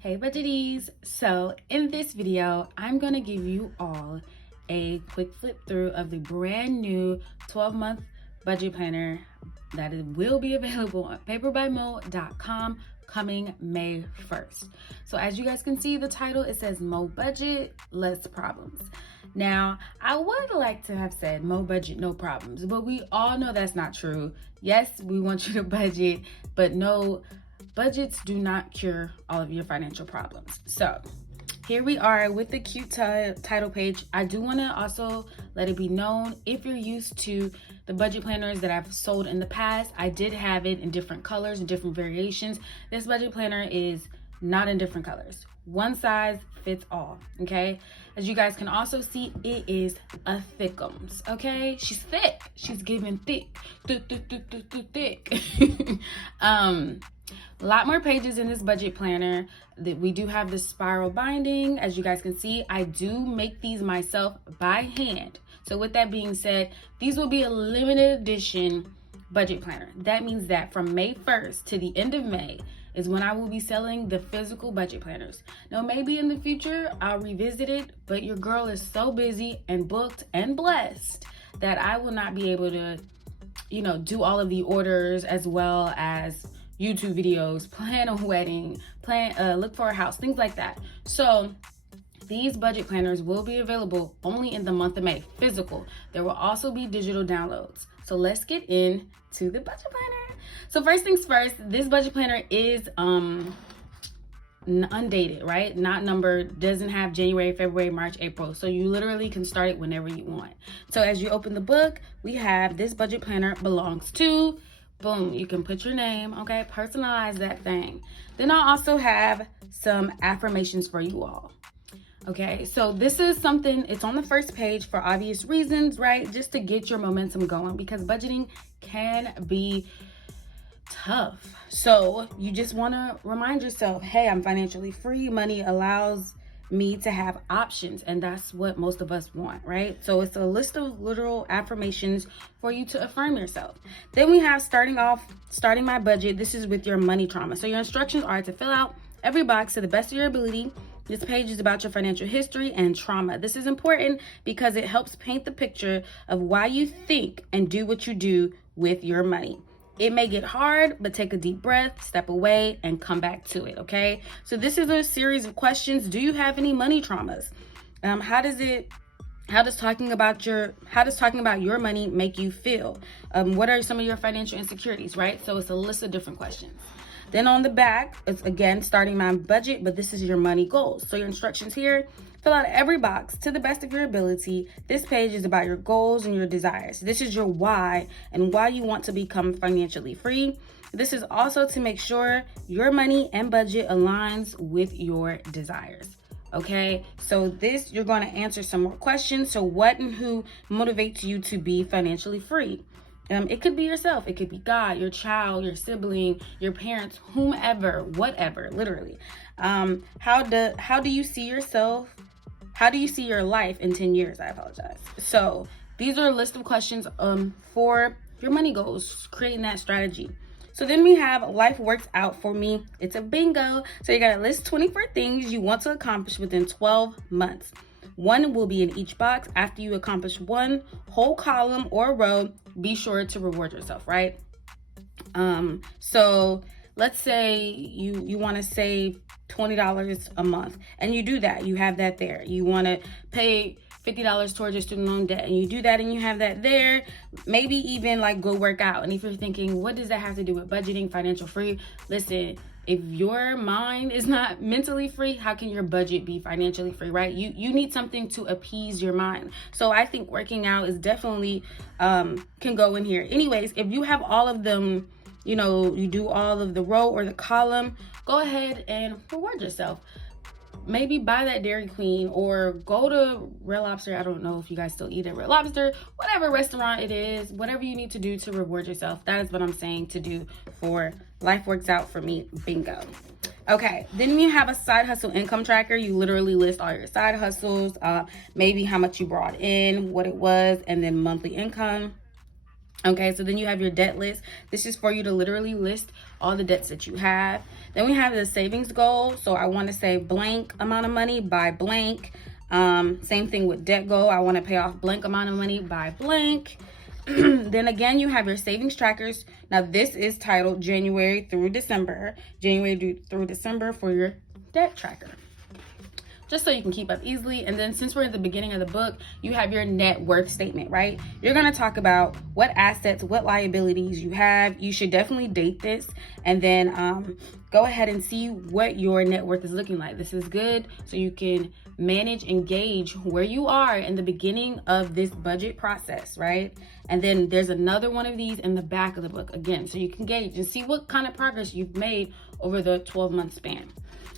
Hey budgeties! So in this video, I'm going to give you all a quick flip through of the brand new 12-month budget planner that will be available on paperbymo.com coming May 1st. So as you guys can see, the title, it says Mo Budget, Less Problems. Now, I would like to have said Mo Budget, No Problems, but we all know that's not true. Yes, we want you to budget, but no, budgets do not cure all of your financial problems. So here we are with the cute title page. I do want to also let it be known, if you're used to the budget planners that I've sold in the past, I did have it in different colors and different variations. This budget planner is not in different colors. One size fits all, okay? As you guys can also see, it is a thickums, okay? She's thick. She's giving thick. A lot more pages in this budget planner. That we do have the spiral binding. As you guys can see, I do make these myself by hand. So with that being said, these will be a limited edition budget planner. That means that from May 1st to the end of May is when I will be selling the physical budget planners. Now, maybe in the future, I'll revisit it, but your girl is so busy and booked and blessed that I will not be able to, do all of the orders as well as YouTube videos, plan a wedding, look for a house, things like that. So these budget planners will be available only in the month of May, physical. There will also be digital downloads. So let's get into the budget planner. So first things first, this budget planner is undated, right? Not numbered, doesn't have January, February, March, April. So you literally can start it whenever you want. So as you open the book, we have this budget planner belongs to, boom, you can put your name, okay? Personalize that thing. Then I also have some affirmations for you all. Okay, so this is something, it's on the first page for obvious reasons, right? Just to get your momentum going, because budgeting can be tough. So you just want to remind yourself, hey, I'm financially free. Money allows me to have options, and that's what most of us want, right? So it's a list of literal affirmations for you to affirm yourself. Then we have starting my budget. This is with your money trauma. So your instructions are to fill out every box to the best of your ability. This page is about your financial history and trauma. This is important because it helps paint the picture of why you think and do what you do with your money. It may get hard, but take a deep breath, step away, and come back to it, okay? So this is a series of questions. Do you have any money traumas? How does talking about your money make you feel? What are some of your financial insecurities, right? So it's a list of different questions. Then on the back, it's again starting my budget, but this is your money goals. So your instructions here, fill out every box to the best of your ability. This page is about your goals and your desires. This is your why and why you want to become financially free. This is also to make sure your money and budget aligns with your desires. Okay, so this, you're going to answer some more questions. So what and who motivates you to be financially free? It could be yourself, it could be God, your child, your sibling, your parents, whomever, whatever, literally. How do you see yourself? How do you see your life in 10 years? I apologize. So these are a list of questions for your money goals, creating that strategy. So then we have life works out for me. It's a bingo. So you got to list 24 things you want to accomplish within 12 months. One will be in each box. After you accomplish one whole column or row, be sure to reward yourself, right? So let's say you want to save $20 a month, and you do that. You have that there. You want to pay $50 towards your student loan debt, and you do that and you have that there. Maybe even like go work out. And if you're thinking, what does that have to do with budgeting, financial free? Listen, if your mind is not mentally free, how can your budget be financially free, right? You need something to appease your mind. So I think working out is definitely can go in here. Anyways, if you have all of them, you do all of the row or the column, go ahead and reward yourself. Maybe buy that Dairy Queen or go to Red Lobster. I don't know if you guys still eat at Red Lobster, whatever restaurant it is, whatever you need to do to reward yourself. That is what I'm saying to do for Life Works Out for me, bingo. Okay, then you have a side hustle income tracker. You literally list all your side hustles, maybe how much you brought in, what it was, and then monthly income. Okay, so then you have your debt list. This is for you to literally list all the debts that you have. Then we have the savings goal. So I want to save blank amount of money by blank. Same thing with debt goal. I want to pay off blank amount of money by blank. Then again, you have your savings trackers. Now this is titled January through December. January through December for your debt tracker, just so you can keep up easily. And then since we're at the beginning of the book, you have your net worth statement, right? You're going to talk about what assets, what liabilities you have. You should definitely date this, and then go ahead and see what your net worth is looking like. This is good so you can manage and gauge where you are in the beginning of this budget process, right? And then there's another one of these in the back of the book again, so you can gauge and see what kind of progress you've made over the 12-month span.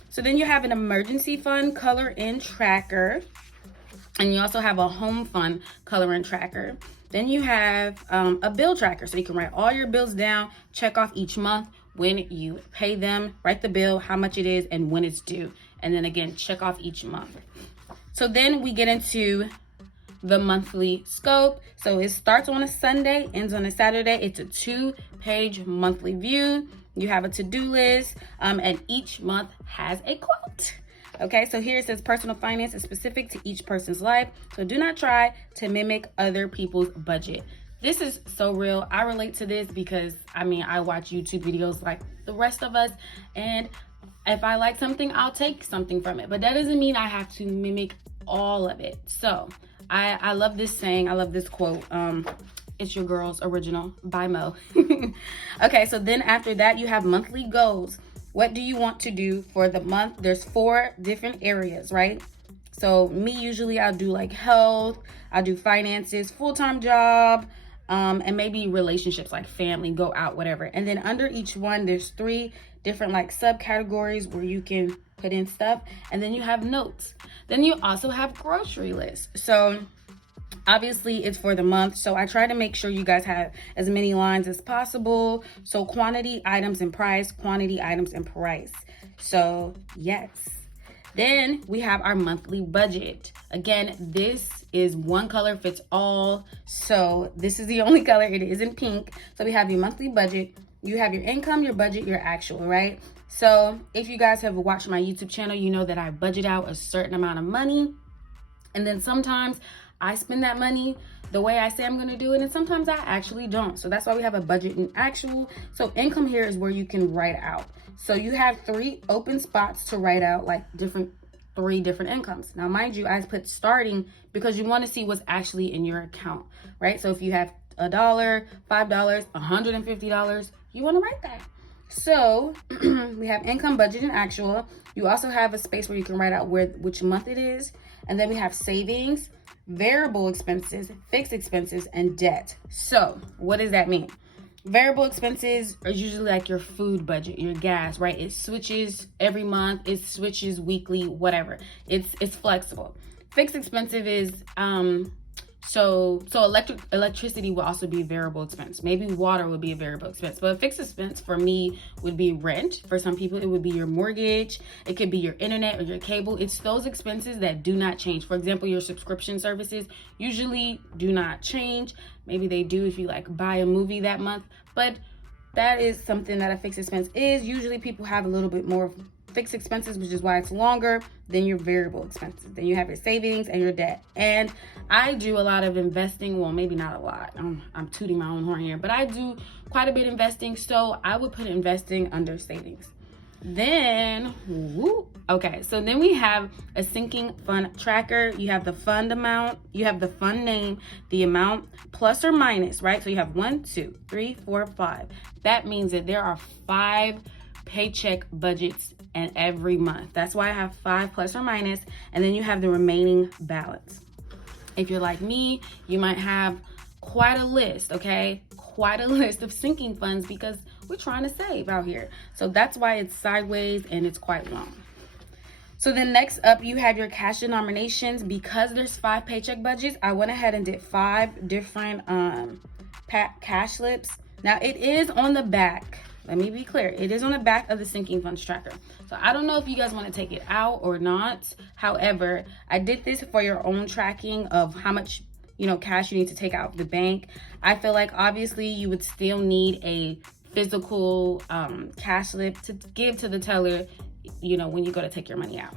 So then you have an emergency fund color in tracker, and you also have a home fund color in tracker. Then you have a bill tracker, so you can write all your bills down, check off each month when you pay them, write the bill, how much it is, and when it's due. And then again, check off each month. So then we get into the monthly scope. So it starts on a Sunday, ends on a Saturday. It's a 2-page monthly view. You have a to-do list, and each month has a quote. Okay, so here it says personal finance is specific to each person's life, so do not try to mimic other people's budget. This is so real. I relate to this because, I mean, I watch YouTube videos like the rest of us, and if I like something, I'll take something from it. But that doesn't mean I have to mimic all of it. So I love this saying. I love this quote. It's your girl's original by Mo. Okay, so then after that, you have monthly goals. What do you want to do for the month? There's 4 different areas, right? So me, usually I'll do like health, I'll do finances, full-time job, and maybe relationships like family, go out, whatever. And then under each one, there's 3 different like subcategories where you can put in stuff. And then you have notes. Then you also have grocery lists. So obviously it's for the month, so I try to make sure you guys have as many lines as possible. So quantity, items, and price, quantity, items, and price. So yes. Then we have our monthly budget. Again, this is one color fits all. So this is the only color. It is in pink. So we have your monthly budget. You have your income, your budget, your actual, right? So if you guys have watched my YouTube channel, you know that I budget out a certain amount of money. And then sometimes I spend that money the way I say I'm going to do it, and sometimes I actually don't. So that's why we have a budget and actual. So income here is where you can write out. So you have 3 open spots to write out like 3 different incomes. Now, mind you, I put starting because you want to see what's actually in your account, right? So if you have $1, $5, $150, you want to write that. So we have income, budget, and actual. You also have a space where you can write out which month it is. And then we have savings, variable expenses, fixed expenses, and debt. So what does that mean? Variable expenses are usually like your food budget, your gas, right? It switches every month, it switches weekly, whatever. It's flexible. Fixed expensive is so electricity will also be a variable expense. Maybe water would be a variable expense, but a fixed expense for me would be rent. For some people, it would be your mortgage. It could be your internet or your cable. It's those expenses that do not change. For example, your subscription services usually do not change. Maybe they do if you like buy a movie that month, but that is something that a fixed expense is. Usually people have a little bit more fixed expenses, which is why it's longer than your variable expenses. Then you have your savings and your debt. And I do a lot of investing. Well, maybe not a lot. I'm tooting my own horn here, but I do quite a bit investing. So I would put investing under savings. Then, okay, so then we have a sinking fund tracker. You have the fund amount, you have the fund name, the amount, plus or minus, right? So you have 1, 2, 3, 4, 5. That means that there are 5 paycheck budgets and every month. That's why I have 5 plus or minus, and then you have the remaining balance. If you're like me, you might have quite a list, okay? Quite a list of sinking funds because we're trying to save out here. So that's why it's sideways and it's quite long. So then next up, you have your cash denominations. Because there's 5 paycheck budgets, I went ahead and did 5 different cash slips. Now it is on the back. Let me be clear. It is on the back of the sinking funds tracker. So I don't know if you guys want to take it out or not. However, I did this for your own tracking of how much cash you need to take out of the bank. I feel like obviously you would still need a physical cash slip to give to the teller, when you go to take your money out.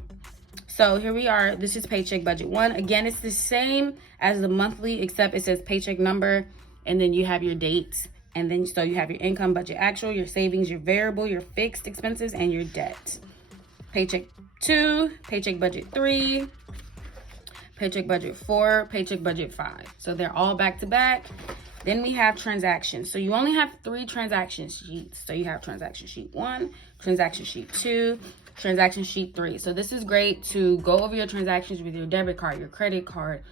So here we are. This is Paycheck Budget 1. Again, it's the same as the monthly, except it says paycheck number, and then you have your dates. And then so you have your income, budget actual, your savings, your variable, your fixed expenses, and your debt. Paycheck 2, Paycheck Budget 3, Paycheck Budget 4, Paycheck Budget 5. So they're all back to back. Then we have transactions. So you only have 3 transaction sheets. So you have transaction sheet 1, transaction sheet 2, transaction sheet 3. So this is great to go over your transactions with your debit card, your credit card,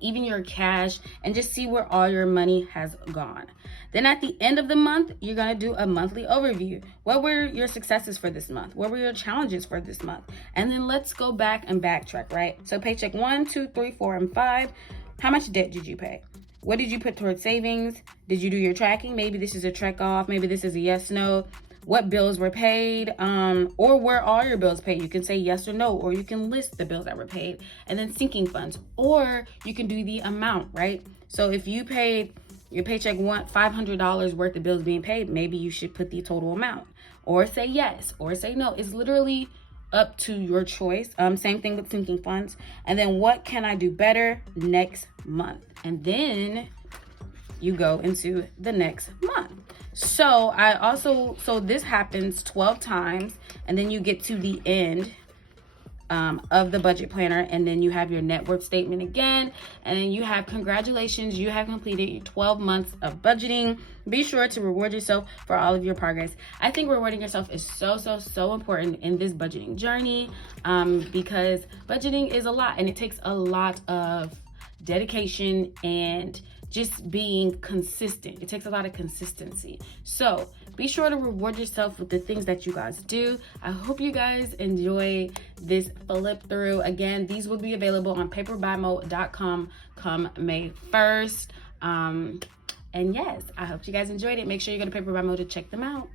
even your cash, and just see where all your money has gone. Then at the end of the month, you're going to do a monthly overview. What were your successes for this month? What were your challenges for this month? And then let's go back and backtrack, right? So paycheck 1, 2, 3, 4, and 5. How much debt did you pay? What did you put towards savings? Did you do your tracking? Maybe this is a check off. Maybe this is a yes, no. What bills were paid, or were all your bills paid? You can say yes or no, or you can list the bills that were paid, and then sinking funds, or you can do the amount, right? So if you paid your paycheck $500 worth of bills being paid, maybe you should put the total amount, or say yes, or say no. It's literally up to your choice. Same thing with sinking funds. And then what can I do better next month? And then you go into the next month. So this happens 12 times, and then you get to the end of the budget planner, and then you have your net worth statement again, and then you have congratulations, you have completed your 12 months of budgeting. Be sure to reward yourself for all of your progress. I think rewarding yourself is so important in this budgeting journey, because budgeting is a lot, and it takes a lot of dedication and just being consistent. It takes a lot of consistency. So be sure to reward yourself with the things that you guys do. I hope you guys enjoy this flip through. Again, these will be available on paperbuymo.com come May 1st. And yes, I hope you guys enjoyed it. Make sure you go to Paper by Mo to check them out.